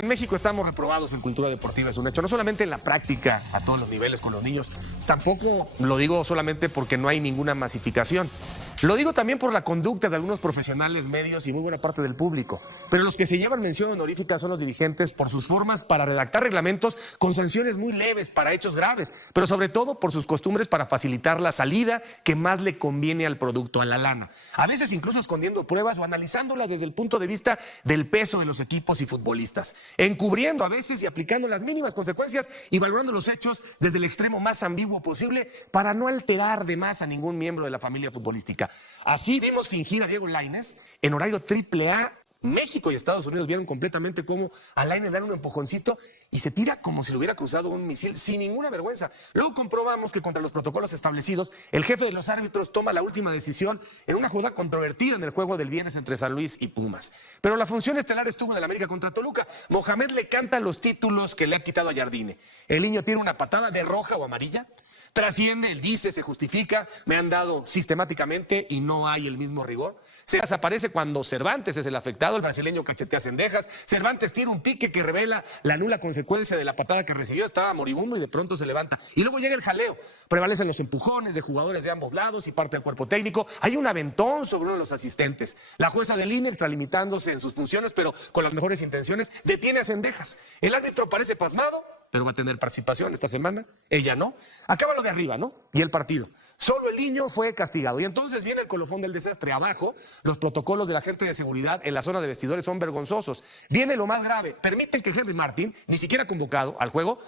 En México estamos reprobados en cultura deportiva, es un hecho, no solamente en la práctica, a todos los niveles con los niños, tampoco lo digo solamente porque no hay ninguna masificación. Lo digo también por la conducta de algunos profesionales, medios y muy buena parte del público. Pero los que se llevan mención honorífica son los dirigentes por sus formas para redactar reglamentos con sanciones muy leves para hechos graves, pero sobre todo por sus costumbres para facilitar la salida que más le conviene al producto, a la lana. A veces incluso escondiendo pruebas o analizándolas desde el punto de vista del peso de los equipos y futbolistas. Encubriendo a veces y aplicando las mínimas consecuencias y valorando los hechos desde el extremo más ambiguo posible para no alterar de más a ningún miembro de la familia futbolística. Así vimos fingir a Diego Lainez en horario AAA. México y Estados Unidos vieron completamente cómo a Lainez dan un empujoncito y se tira como si le hubiera cruzado un misil sin ninguna vergüenza. Luego comprobamos que contra los protocolos establecidos, el jefe de los árbitros toma la última decisión en una jugada controvertida en el juego del viernes entre San Luis y Pumas. Pero la función estelar estuvo en el América contra Toluca. Mohamed le canta los títulos que le ha quitado a Jardine. El niño tira una patada de roja o amarilla. Trasciende, él dice, se justifica, me han dado sistemáticamente y no hay el mismo rigor. Se desaparece cuando Cervantes es el afectado, el brasileño cachetea a Cendejas. Cervantes tira un pique que revela la nula consecuencia de la patada que recibió, estaba moribundo y de pronto se levanta. Y luego llega el jaleo, prevalecen los empujones de jugadores de ambos lados y parte del cuerpo técnico. Hay un aventón sobre uno de los asistentes. La jueza del INE, extralimitándose en sus funciones, pero con las mejores intenciones, detiene a Cendejas. El árbitro parece pasmado, pero va a tener participación esta semana, ella no. Acaba lo de arriba, ¿no? Y el partido. Solo el niño fue castigado. Y entonces viene el colofón del desastre. Abajo, los protocolos de la gente de seguridad en la zona de vestidores son vergonzosos. Viene lo más grave. Permiten que Henry Martin, ni siquiera convocado al juego,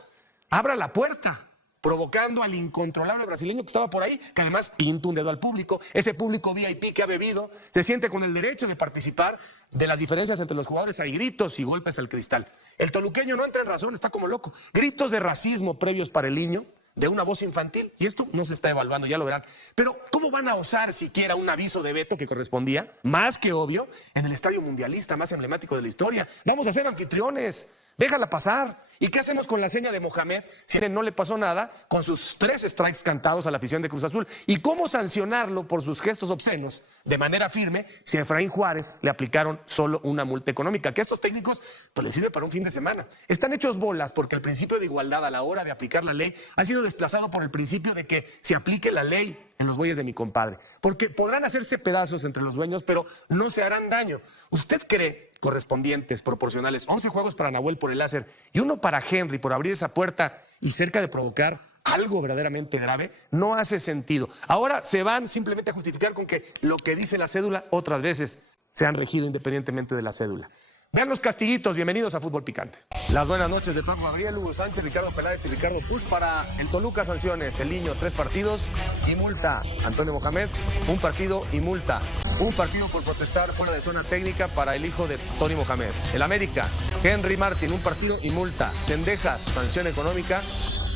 abra la puerta, provocando al incontrolable brasileño que estaba por ahí, que además pinta un dedo al público. Ese público VIP que ha bebido se siente con el derecho de participar de las diferencias entre los jugadores. Hay gritos y golpes al cristal. El toluqueño no entra en razón, está como loco. Gritos de racismo previos para el niño, de una voz infantil, y esto no se está evaluando, ya lo verán. Pero ¿cómo van a osar siquiera un aviso de veto que correspondía, más que obvio, en el estadio mundialista más emblemático de la historia? Vamos a ser anfitriones, déjala pasar. ¿Y qué hacemos con la seña de Mohamed si a él no le pasó nada con sus 3 strikes cantados a la afición de Cruz Azul? ¿Y cómo sancionarlo por sus gestos obscenos de manera firme si a Efraín Juárez le aplicaron solo una multa económica? Que a estos técnicos pues les sirve para un fin de semana. Están hechos bolas porque el principio de igualdad a la hora de aplicar la ley ha sido desplazado por el principio de que se aplique la ley en los bueyes de mi compadre. Porque podrán hacerse pedazos entre los dueños, pero no se harán daño. ¿Usted cree correspondientes, proporcionales, 11 juegos para Nahuel por el láser y uno para Henry por abrir esa puerta y cerca de provocar algo verdaderamente grave? No hace sentido. Ahora se van simplemente a justificar con que lo que dice la cédula otras veces se han regido independientemente de la cédula. Vean los castiguitos, bienvenidos a Fútbol Picante. Las buenas noches de Paco Gabriel, Hugo Sánchez, Ricardo Peláez y Ricardo Puch. Para el Toluca, sanciones: el niño 3 partidos y multa. Antonio Mohamed, 1 partido y multa. 1 partido por protestar fuera de zona técnica para el hijo de Tony Mohamed. El América, Henry Martin, 1 partido y multa. Cendejas, sanción económica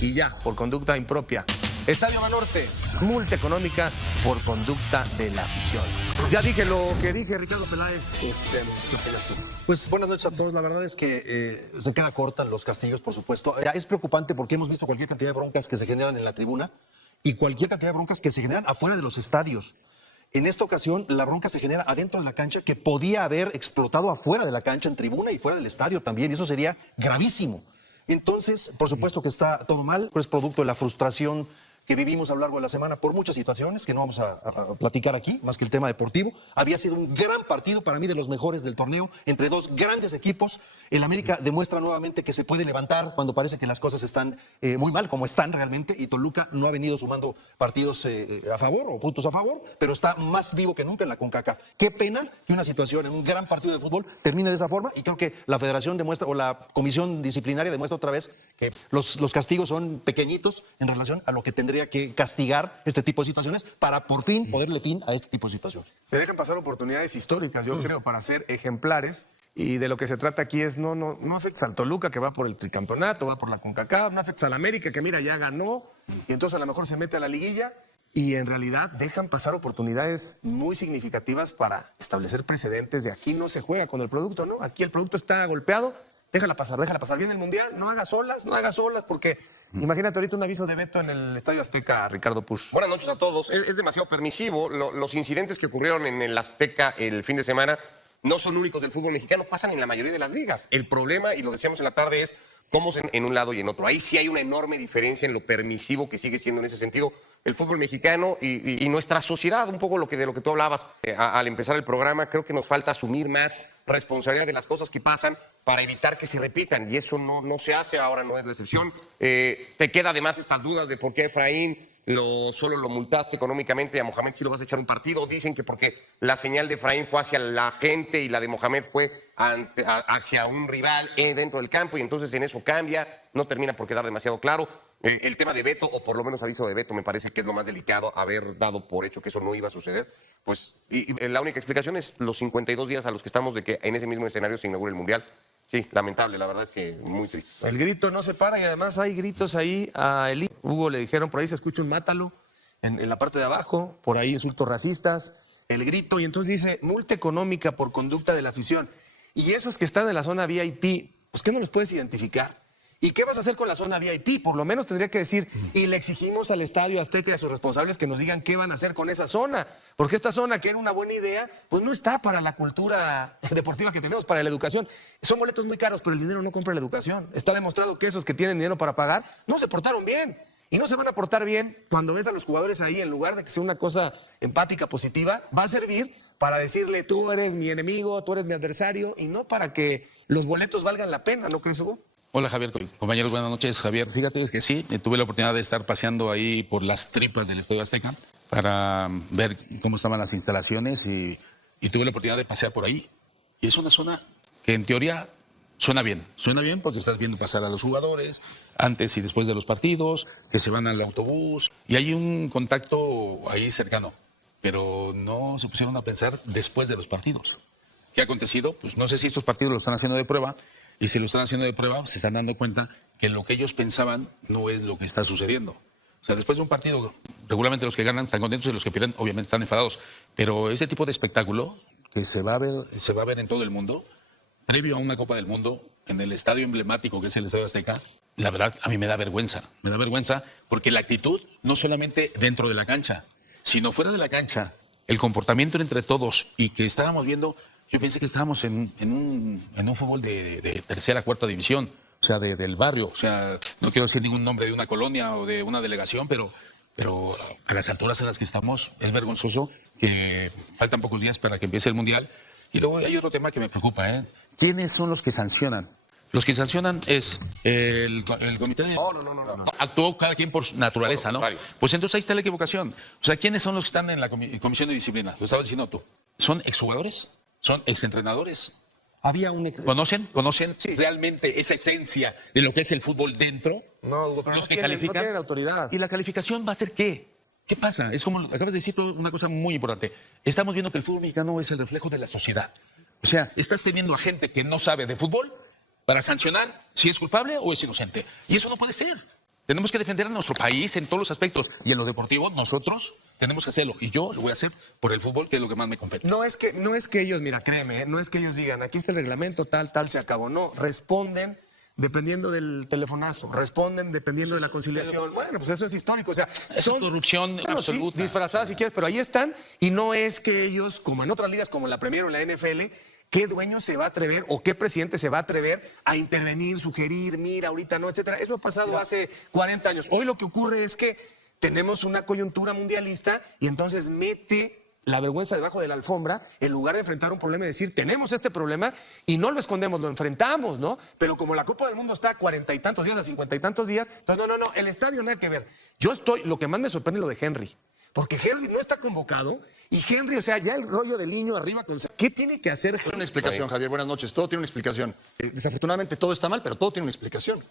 y ya, por conducta impropia. Estadio Banorte, multa económica por conducta de la afición. Ya dije lo que dije, Ricardo Peláez. ¿Qué opinas tú? Pues buenas noches a todos. La verdad es que se queda cortan los castigos, por supuesto. Es preocupante porque hemos visto cualquier cantidad de broncas que se generan en la tribuna y cualquier cantidad de broncas que se generan afuera de los estadios. En esta ocasión, la bronca se genera adentro de la cancha, que podía haber explotado afuera de la cancha, en tribuna y fuera del estadio también, y eso sería gravísimo. Entonces, por supuesto que está todo mal, pero es producto de la frustración que vivimos a lo largo de la semana por muchas situaciones que no vamos a platicar aquí, más que el tema deportivo. Había sido un gran partido, para mí de los mejores del torneo, entre 2 grandes equipos. El América demuestra nuevamente que se puede levantar cuando parece que las cosas están muy mal, como están realmente, y Toluca no ha venido sumando partidos a favor o puntos a favor, pero está más vivo que nunca en la CONCACAF. Qué pena que una situación en un gran partido de fútbol termine de esa forma, y creo que la federación demuestra, o la comisión disciplinaria demuestra otra vez que los castigos son pequeñitos en relación a lo que tendría que castigar este tipo de situaciones para por fin ponerle fin a este tipo de situaciones. Se dejan pasar oportunidades históricas, yo creo, para ser ejemplares, y de lo que se trata aquí es no afecta al Toluca, que va por el tricampeonato, va por la CONCACAF, no afecta al América, que mira, ya ganó, y entonces a lo mejor se mete a la liguilla, y en realidad dejan pasar oportunidades muy significativas para establecer precedentes de aquí no se juega con el producto, ¿no? Aquí el producto está golpeado. Déjala pasar. Viene el Mundial, no hagas olas, porque imagínate ahorita un aviso de veto en el Estadio Azteca, Ricardo Puch. Buenas noches a todos. Es demasiado permisivo. Los incidentes que ocurrieron en el Azteca el fin de semana no son únicos del fútbol mexicano, pasan en la mayoría de las ligas. El problema, y lo decíamos en la tarde, es cómo en un lado y en otro. Ahí sí hay una enorme diferencia en lo permisivo que sigue siendo en ese sentido el fútbol mexicano y nuestra sociedad, un poco de lo que tú hablabas al empezar el programa. Creo que nos falta asumir más responsabilidad de las cosas que pasan para evitar que se repitan, y eso no se hace, ahora no es la excepción. Te queda además estas dudas de por qué Efraín solo lo multaste económicamente, a Mohamed sí lo vas a echar un partido. Dicen que porque la señal de Efraín fue hacia la gente y la de Mohamed fue hacia un rival dentro del campo, y entonces en eso cambia, no termina por quedar demasiado claro. El tema de veto, o por lo menos aviso de veto, me parece que es lo más delicado, haber dado por hecho que eso no iba a suceder. Pues, y la única explicación es los 52 días a los que estamos de que en ese mismo escenario se inaugure el Mundial. Sí, lamentable, la verdad es que muy triste. El grito no se para, y además hay gritos ahí a Eli. Hugo le dijeron, por ahí se escucha un mátalo en la parte de abajo, por ahí insultos racistas, el grito, y entonces dice multa económica por conducta de la afición. Y esos que están en la zona VIP, pues ¿qué no los puedes identificar? ¿Y qué vas a hacer con la zona VIP? Por lo menos tendría que decir, y le exigimos al Estadio Azteca y a sus responsables que nos digan qué van a hacer con esa zona. Porque esta zona, que era una buena idea, pues no está para la cultura deportiva que tenemos, para la educación. Son boletos muy caros, pero el dinero no compra la educación. Está demostrado que esos que tienen dinero para pagar no se portaron bien. Y no se van a portar bien cuando ves a los jugadores ahí, en lugar de que sea una cosa empática, positiva, va a servir para decirle, tú eres mi enemigo, tú eres mi adversario, y no para que los boletos valgan la pena, ¿no crees, Hugo? Hola Javier, compañeros, buenas noches. Javier, fíjate que sí, tuve la oportunidad de estar paseando ahí por las tripas del Estadio Azteca para ver cómo estaban las instalaciones y tuve la oportunidad de pasear por ahí. Y es una zona que en teoría suena bien porque estás viendo pasar a los jugadores antes y después de los partidos, que se van al autobús y hay un contacto ahí cercano, pero no se pusieron a pensar después de los partidos. ¿Qué ha acontecido? Pues no sé si estos partidos lo están haciendo de prueba. Y si lo están haciendo de prueba, se están dando cuenta que lo que ellos pensaban no es lo que está sucediendo. O sea, después de un partido, regularmente los que ganan están contentos y los que pierden obviamente están enfadados. Pero ese tipo de espectáculo que se va a ver en todo el mundo, previo a una Copa del Mundo, en el estadio emblemático que es el Estadio Azteca, la verdad a mí me da vergüenza. Me da vergüenza porque la actitud, no solamente dentro de la cancha, sino fuera de la cancha, el comportamiento entre todos y que estábamos viendo. Yo pensé que estábamos en un fútbol de tercera, cuarta división, o sea, del barrio. O sea, no quiero decir ningún nombre de una colonia o de una delegación, pero a las alturas en las que estamos es vergonzoso que faltan pocos días para que empiece el Mundial. Y luego hay otro tema que me preocupa, ¿eh? ¿Quiénes son los que sancionan? Los que sancionan es el comité de... No. Actuó cada quien por su naturaleza, ¿no? Pues entonces ahí está la equivocación. O sea, ¿quiénes son los que están en la comisión de disciplina? Lo estabas diciendo tú. ¿Son exjugadores? ¿Son exentrenadores? Había un... ¿Conocen realmente esa esencia de lo que es el fútbol dentro? No, Hugo, pero los que no califican. tienen autoridad. ¿Y la calificación va a ser qué? ¿Qué pasa? Es como acabas de decir una cosa muy importante. Estamos viendo que el fútbol mexicano es el reflejo de la sociedad. O sea, estás teniendo a gente que no sabe de fútbol para sancionar si es culpable o es inocente. Y eso no puede ser. Tenemos que defender a nuestro país en todos los aspectos. Y en lo deportivo, nosotros tenemos que hacerlo. Y yo lo voy a hacer por el fútbol, que es lo que más me compete. No es que ellos, mira, créeme, no es que ellos digan, aquí está el reglamento, tal, se acabó. No, responden dependiendo del telefonazo, responden dependiendo de la conciliación. Bueno, pues eso es histórico. O sea, es corrupción absoluta. Sí, disfrazada si quieres, pero ahí están. Y no es que ellos, como en otras ligas, como la Premier o la NFL, ¿qué dueño se va a atrever o qué presidente se va a atrever a intervenir, sugerir, mira, ahorita no, etcétera? Eso ha pasado hace 40 años. Hoy lo que ocurre es que tenemos una coyuntura mundialista y entonces mete la vergüenza debajo de la alfombra en lugar de enfrentar un problema y decir, tenemos este problema y no lo escondemos, lo enfrentamos, ¿no? Pero como la Copa del Mundo está a 40 y tantos días, a 50 y tantos días, entonces no, el estadio nada que ver. Lo que más me sorprende es lo de Henry. Porque Henry no está convocado y Henry, o sea, ya el rollo del niño arriba con... ¿Qué tiene que hacer? Tiene una explicación, Javier, buenas noches. Todo tiene una explicación. Desafortunadamente todo está mal, pero todo tiene una explicación.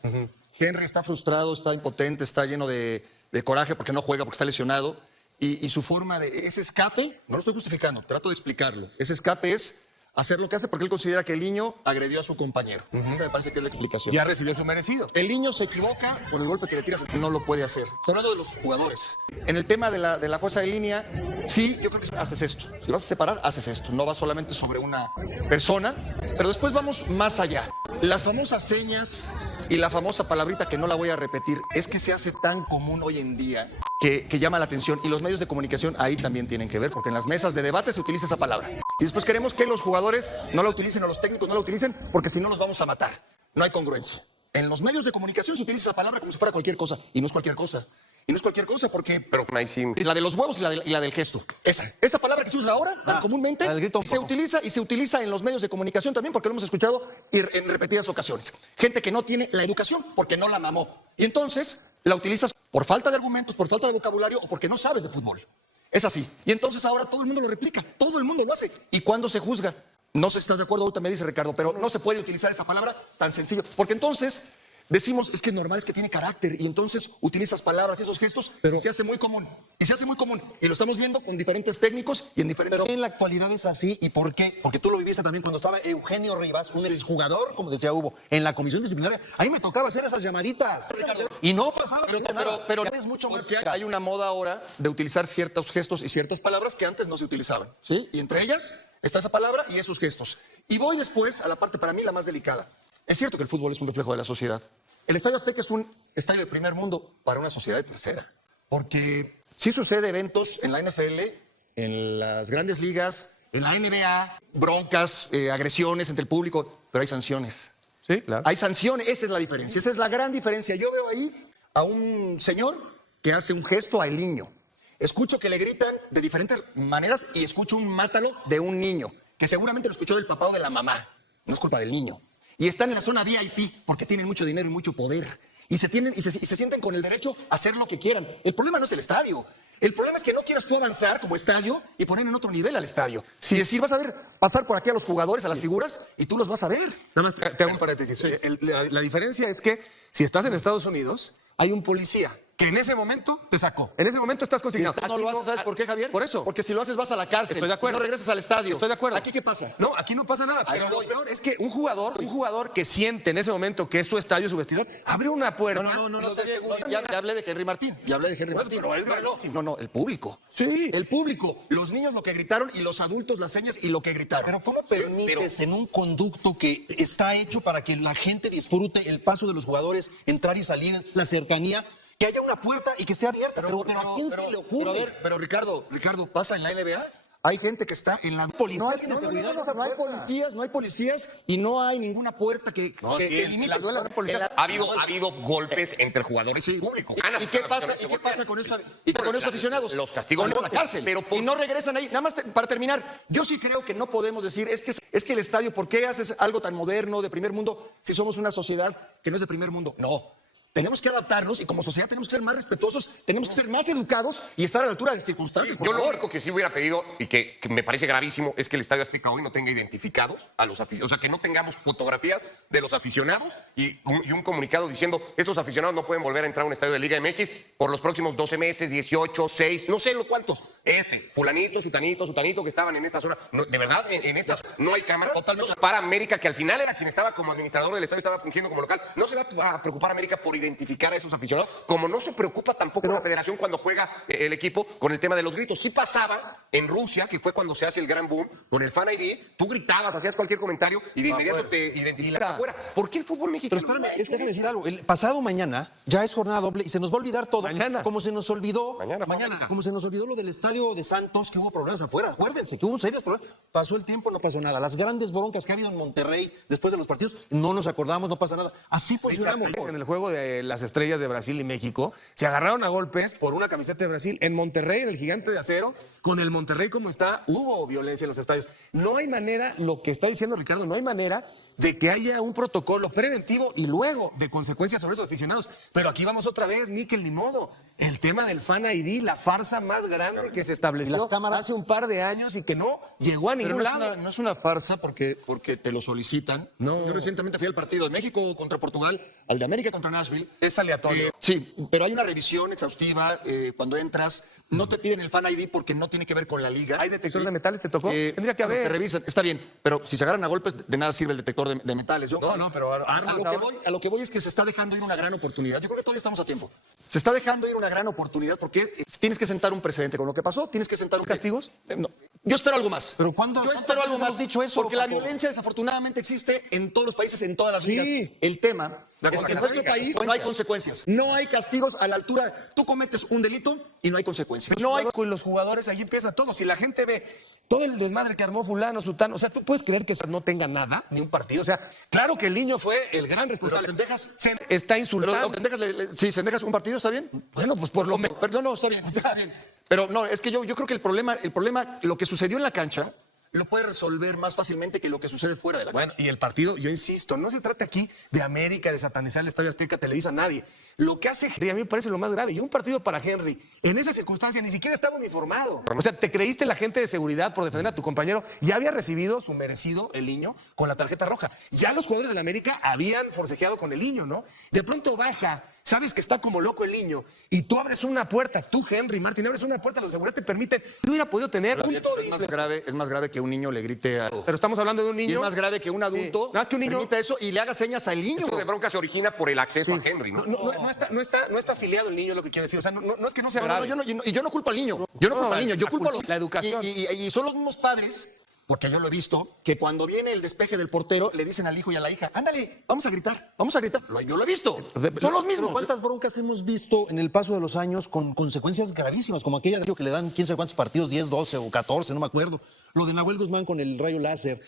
Henry está frustrado, está impotente, está lleno de coraje porque no juega, porque está lesionado. Y su forma de... Ese escape, no lo estoy justificando, trato de explicarlo. Ese escape es hacer lo que hace porque él considera que el niño agredió a su compañero. Esa me parece que es la explicación. Ya recibió su merecido. El niño se equivoca por el golpe que le tiras, no lo puede hacer. Estoy hablando de los jugadores. En el tema de la fuerza de línea, sí, yo creo que haces esto. Si vas a separar, haces esto. No vas solamente sobre una persona, pero después vamos más allá. Las famosas señas y la famosa palabrita que no la voy a repetir, es que se hace tan común hoy en día que llama la atención. Y los medios de comunicación ahí también tienen que ver, porque en las mesas de debate se utiliza esa palabra. Y después queremos que los jugadores no la utilicen o los técnicos no la utilicen porque si no los vamos a matar. No hay congruencia. En los medios de comunicación se utiliza esa palabra como si fuera cualquier cosa. Y no es cualquier cosa. Y no es cualquier cosa porque... Pero ahí sí. La de los huevos y la del gesto. Esa palabra que se usa ahora tan comúnmente el grito un se poco. utiliza en los medios de comunicación también porque lo hemos escuchado en repetidas ocasiones. Gente que no tiene la educación porque no la mamó. Y entonces la utilizas por falta de argumentos, por falta de vocabulario o porque no sabes de fútbol. Es así. Y entonces ahora todo el mundo lo replica, todo el mundo lo hace. ¿Y cuándo se juzga? No sé si estás de acuerdo, ahorita me dice Ricardo, pero no se puede utilizar esa palabra tan sencillo. Porque entonces decimos, es que es normal, es que tiene carácter. Y entonces utilizas palabras y esos gestos y se hace muy común. Y se hace muy común. Y lo estamos viendo con diferentes técnicos y en diferentes... Pero en la actualidad es así. ¿Y por qué? Porque tú lo viviste también cuando estaba Eugenio Rivas, un exjugador, como decía Hugo, en la comisión disciplinaria. Ahí me tocaba hacer esas llamaditas. Y no pasaba nada. Pero Ya es mucho más porque eficaz. hay una moda ahora de utilizar ciertos gestos y ciertas palabras que antes no se utilizaban, ¿sí? Y entre ellas está esa palabra y esos gestos. Y voy después a la parte para mí la más delicada. Es cierto que el fútbol es un reflejo de la sociedad. El Estadio Azteca es un estadio de primer mundo para una sociedad de tercera. Porque sí sucede eventos en la NFL, en las grandes ligas, en la NBA, broncas, agresiones entre el público, pero hay sanciones. Sí, claro. Hay sanciones, esa es la diferencia, esa es la gran diferencia. Yo veo ahí a un señor que hace un gesto al niño. Escucho que le gritan de diferentes maneras y escucho un mátalo de un niño, que seguramente lo escuchó del papá o de la mamá. No es culpa del niño. Y están en la zona VIP porque tienen mucho dinero y mucho poder. Y se sienten con el derecho a hacer lo que quieran. El problema no es el estadio. El problema es que no quieras tú avanzar como estadio y poner en otro nivel al estadio. Si decir, vas a ver pasar por aquí a los jugadores, a las figuras, y tú los vas a ver. Nada más te hago un paréntesis. La diferencia es que si estás en Estados Unidos, hay un policía que en ese momento te sacó. En ese momento estás Si consignado. no lo haces, ¿sabes por qué, Javier? Por eso. Porque si lo haces vas a la cárcel. Estoy de acuerdo. Y no regresas al estadio. Estoy de acuerdo. ¿Aquí qué pasa? No, aquí no pasa nada. A Pero eso lo voy. peor es que un jugador que siente en ese momento que es su estadio, su vestidor, abre una puerta. Ya hablé de Henry Martín. Ya hablé de Henry Pues, Martín. pero es gravísimo. No, el público. Sí. El público. Los niños lo que gritaron y los adultos las señas y lo que gritaron. Pero ¿cómo permites en un conducto que está hecho para que la gente disfrute el paso de los jugadores, entrar y salir, la cercanía, que haya una puerta y que esté abierta? Pero ¿a quién se le ocurre? Pero a ver, pero Ricardo, ¿pasa en la NBA? Hay gente que está en la policía. No hay alguien de seguridad en esa no hay puerta. no hay policías y no hay ninguna puerta que limite. Ha habido golpes entre jugadores y público. ¿Y qué pasa con eso? Y con esos aficionados. Los castigos Van a la cárcel. Pero y no regresan ahí. Nada más para terminar, yo sí creo que no podemos decir es que el estadio, ¿por qué haces algo tan moderno de primer mundo si somos una sociedad que no es de primer mundo? No. Tenemos que adaptarnos y como sociedad tenemos que ser más respetuosos, tenemos que ser más educados y estar a la altura de las circunstancias. por Yo lo favor. único que sí hubiera pedido y que me parece gravísimo es que el Estadio Azteca hoy no tenga identificados a los aficionados. O sea, que no tengamos fotografías de los aficionados y un comunicado diciendo estos aficionados no pueden volver a entrar a un estadio de Liga MX por los próximos 12 meses, 18, 6, no sé lo cuántos. Fulanito, sutanito que estaban en esta zona. No, de verdad, en esta zona no hay cámara. Totalmente. Para América, que al final era quien estaba como administrador del estadio, estaba fungiendo como local. No se va a preocupar América por identificar a esos aficionados, como no se preocupa tampoco la federación cuando juega el equipo con el tema de los gritos. Sí pasaba en Rusia, que fue cuando se hace el gran boom, con el Fan ID, tú gritabas, hacías cualquier comentario y de inmediato te identificabas afuera. ¿Por qué el fútbol Pero mexicano? espérame, déjame decir algo. El pasado mañana ya es jornada doble y se nos va a olvidar todo. Mañana. Como se nos olvidó. Mañana. Como se nos olvidó lo del estadio de Santos, que hubo problemas afuera. Acuérdense que hubo serios problemas. Pasó el tiempo, no pasó nada. Las grandes broncas que ha habido en Monterrey después de los partidos, no nos acordamos, no pasa nada. Así funcionamos. En el juego de las estrellas de Brasil y México, se agarraron a golpes por una camiseta de Brasil. En Monterrey, en el Gigante de Acero, con el Monterrey como está, hubo violencia en los estadios. No hay manera, lo que está diciendo Ricardo, no hay manera de que haya un protocolo preventivo y luego de consecuencias sobre esos aficionados. Pero aquí vamos otra vez, Mikel, ni modo. El tema del Fan ID, la farsa más grande que se estableció ¿Y las cámaras? hace un par de años y que no llegó a Pero ningún no es, lado. una, no es una farsa porque te lo solicitan. No. Yo recientemente fui al partido de México contra Portugal, al de América contra Nashville. Es aleatorio. Sí, pero hay una revisión exhaustiva cuando entras. No te piden el Fan ID porque no tiene que ver con la liga. ¿Hay detector de metales? ¿Te tocó? Tendría que bueno, haber. Te revisan, está bien, pero si se agarran a golpes, de nada sirve el detector de metales. No, pero armas a lo que voy es que se está dejando ir una gran oportunidad. Yo creo que todavía estamos a tiempo. Se está dejando ir una gran oportunidad porque tienes que sentar un precedente con lo que pasó, tienes que sentar un ¿Castigos? No. Yo espero algo más. Pero ¿cuándo- Yo espero cuántas algo veces más. hemos dicho eso, Porque la Paco? violencia desafortunadamente existe en todos los países, en todas las Sí. ligas. El tema Es que en nuestro país no hay consecuencias. No hay castigos a la altura. Tú cometes un delito y no hay consecuencias. No hay con los jugadores, ahí empieza todo. Si la gente ve todo el desmadre que armó fulano, sutano, o sea, ¿tú puedes creer que no tenga nada, ni un partido? O sea, claro que el niño fue el gran responsable. Cendejas. Se está insultando. Si Cendejas un partido, ¿está bien? Bueno, pues por lo menos. No, está bien, está bien. Pero no, es que yo creo que el problema, lo que sucedió en la cancha, lo puede resolver más fácilmente que lo que sucede fuera de la cancha. Bueno, y el partido, yo insisto, no se trata aquí de América, de satanizar el Estadio Azteca, Televisa, nadie. Lo que hace Henry a mí me parece lo más grave. Y un partido para Henry, en esa circunstancia, ni siquiera estaba uniformado. O sea, te creíste la gente de seguridad por defender a tu compañero. Ya había recibido su merecido, el niño, con la tarjeta roja. Ya los jugadores de la América habían forcejeado con el niño, ¿no? De pronto baja, sabes que está como loco el niño, y tú abres una puerta, tú, Henry Martin, abres una puerta, los de seguridad te permiten. No hubiera podido tener un Es más grave que un niño le grite algo. Pero estamos hablando de un niño. Y es más grave que un adulto Nada más que un niño permita eso y le haga señas al niño. Esto de bronca se origina por el acceso a Henry, ¿no? No está afiliado el niño, lo que quiere decir. O sea, no es que no sea grave. Yo no culpo al niño. Yo no culpo al niño. Yo culpo a los. La educación. Y son los mismos padres, porque yo lo he visto, que cuando viene el despeje del portero, le dicen al hijo y a la hija, ándale, vamos a gritar, vamos a gritar. Yo lo he visto. Son los mismos. ¿Cuántas broncas hemos visto en el paso de los años con consecuencias gravísimas, como aquella que le dan quién sabe cuántos partidos, 10, 12 o 14, no me acuerdo? Lo de Nahuel Guzmán con el rayo láser,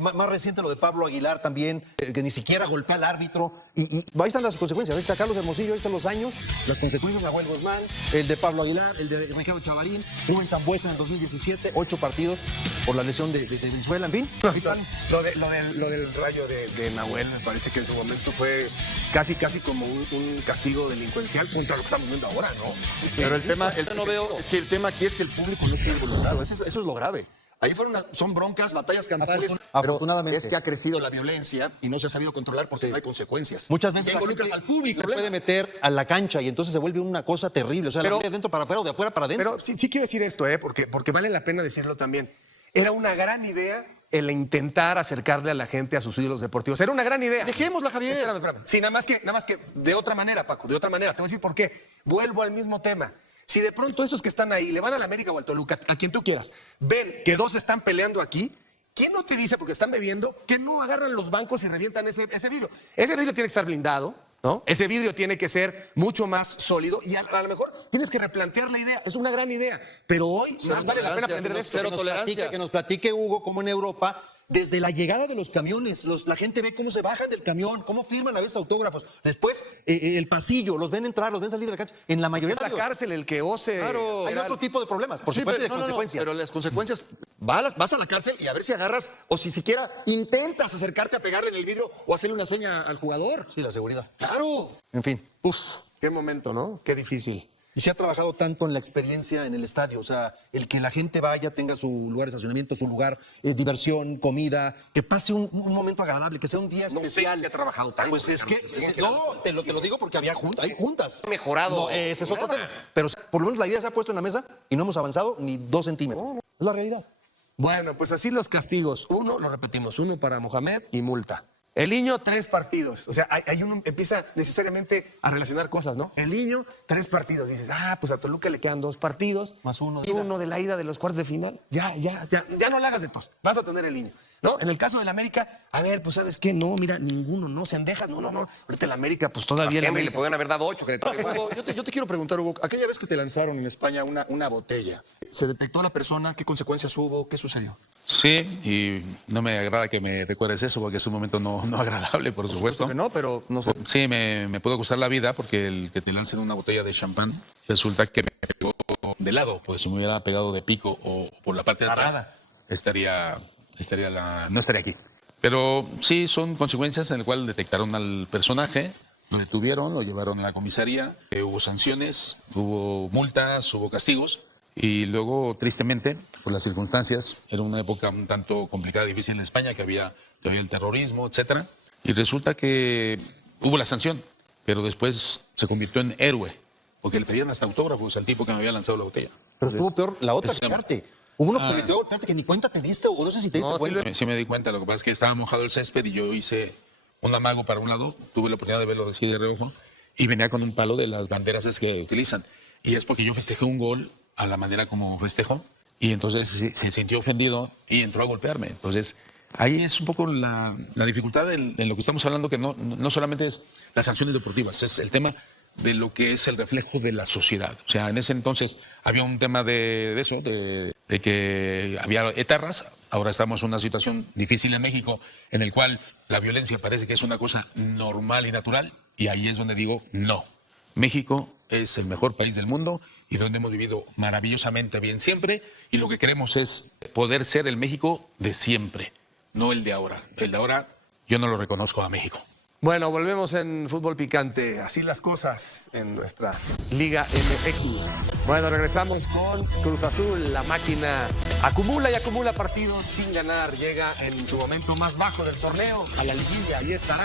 más reciente lo de Pablo Aguilar también, que ni siquiera golpea al árbitro. Y ahí están las consecuencias, ahí está Carlos Hermosillo, ahí están los años, las consecuencias de Nahuel Guzmán, el de Pablo Aguilar, el de Ricardo Chavarín, Rubén Sambuesa en el 2017, 8 partidos por la lesión de Venezuela, en fin. Ahí están. Lo del rayo de Nahuel me parece que en su momento fue casi como un castigo delincuencial contra lo que estamos viendo ahora, ¿no? Pero el tema no veo, es que el tema aquí es que el público no quiere voluntario. Eso es lo grave. Ahí son broncas, batallas campales. Afortunadamente. Es que ha crecido la violencia y no se ha sabido controlar porque no hay consecuencias. Muchas veces y la involucras gente al público. se puede meter a la cancha y entonces se vuelve una cosa terrible. O sea, de dentro para afuera o de afuera para adentro. Pero sí quiero decir esto, porque vale la pena decirlo también. Era una gran idea el intentar acercarle a la gente a sus ídolos deportivos. Era una gran idea. Dejémosla, Javier. Espérame. Sí, nada más que de otra manera, Paco, de otra manera. Te voy a decir por qué. Vuelvo al mismo tema. Si de pronto esos que están ahí le van a la América o al Toluca, a quien tú quieras, ven que dos están peleando aquí, ¿quién no te dice, porque están bebiendo, que no agarran los bancos y revientan ese vidrio? Ese vidrio tiene que estar blindado, ¿no? Ese vidrio tiene que ser mucho más sólido y a lo mejor tienes que replantear la idea. Es una gran idea, pero hoy más vale la pena aprender de eso. Cero tolerancia. Que nos platique Hugo cómo en Europa, desde la llegada de los camiones, la gente ve cómo se bajan del camión, cómo firman a veces autógrafos. Después, el pasillo, los ven entrar, los ven salir de la cancha. En la mayoría Es la cárcel el que ose. Claro. hay otro tipo de problemas, por supuesto, y de consecuencias. Pero las consecuencias, vas a la cárcel y a ver si agarras o si siquiera intentas acercarte a pegarle en el vidrio o hacerle una seña al jugador. Sí, la seguridad. Claro. En fin. Qué momento, ¿no? Qué difícil. Y se ha trabajado tanto en la experiencia en el estadio, o sea, el que la gente vaya, tenga su lugar de estacionamiento, su lugar, diversión, comida, que pase un momento agradable, que sea un día especial. No sé si ha trabajado tanto. Pues es que, te lo digo porque hay juntas. Ha mejorado. No, ese es otro tema. Pero por lo menos la idea se ha puesto en la mesa y no hemos avanzado ni 2 centímetros. Es la realidad. Bueno, pues así los castigos. Uno, lo repetimos, uno para Mohamed y multa. El niño, 3 partidos. O sea, hay uno empieza necesariamente a relacionar cosas, ¿no? El niño, 3 partidos. Dices, pues a Toluca le quedan 2 partidos. Más uno de y ida. uno de la ida de los cuartos de final. Ya no le hagas de tos. Vas a tener el niño. ¿No? En el caso del América, a ver, pues ¿sabes qué? No, mira, ninguno, no, Cendejas, no. Ahorita el América, pues todavía A el Henry le América. podían haber dado 8. Hugo, yo te quiero preguntar, Hugo, aquella vez que te lanzaron en España una botella, ¿se detectó a la persona? ¿Qué consecuencias hubo? ¿Qué sucedió? Sí, y no me agrada que me recuerdes eso porque es un momento no agradable, por supuesto. Que no, pero no sé. Sí, me puede costar la vida porque el que te lancen una botella de champán resulta que me pegó de lado, pues si me hubiera pegado de pico o por la parte de atrás, no estaría aquí. Pero sí, son consecuencias en las cuales detectaron al personaje, lo detuvieron, lo llevaron a la comisaría, hubo sanciones, hubo multas, hubo castigos. Y luego, tristemente, por las circunstancias, era una época un tanto complicada, difícil en España, que había el terrorismo, etcétera. Y resulta que hubo la sanción, pero después se convirtió en héroe, porque le pedían hasta autógrafos al tipo que me había lanzado la botella. Pero estuvo peor la otra Eso- que darte. Hubo uno que se metió a golpearte que ni cuenta te diste, o no sé si te diste cuenta. Sí me di cuenta, lo que pasa es que estaba mojado el césped y yo hice un amago para un lado, tuve la oportunidad de verlo así de reojo, y venía con un palo de las banderas esas que utilizan. Y es porque yo festejé un gol a la manera como festejó, y entonces se sintió ofendido y entró a golpearme. Entonces, ahí es un poco la dificultad en lo que estamos hablando, que no solamente es las sanciones deportivas, es el tema de lo que es el reflejo de la sociedad. O sea, en ese entonces había un tema de eso, de que había etarras. Ahora estamos en una situación difícil en México en el cual la violencia parece que es una cosa normal y natural, y ahí es donde digo no. México es el mejor país del mundo y donde hemos vivido maravillosamente bien siempre, y lo que queremos es poder ser el México de siempre, no el de ahora. El de ahora yo no lo reconozco a México. Bueno, volvemos en Fútbol Picante. Así las cosas en nuestra Liga MX. Bueno, regresamos con Cruz Azul. La máquina acumula y acumula partidos sin ganar. Llega en su momento más bajo del torneo, a la liguilla. Ahí estará.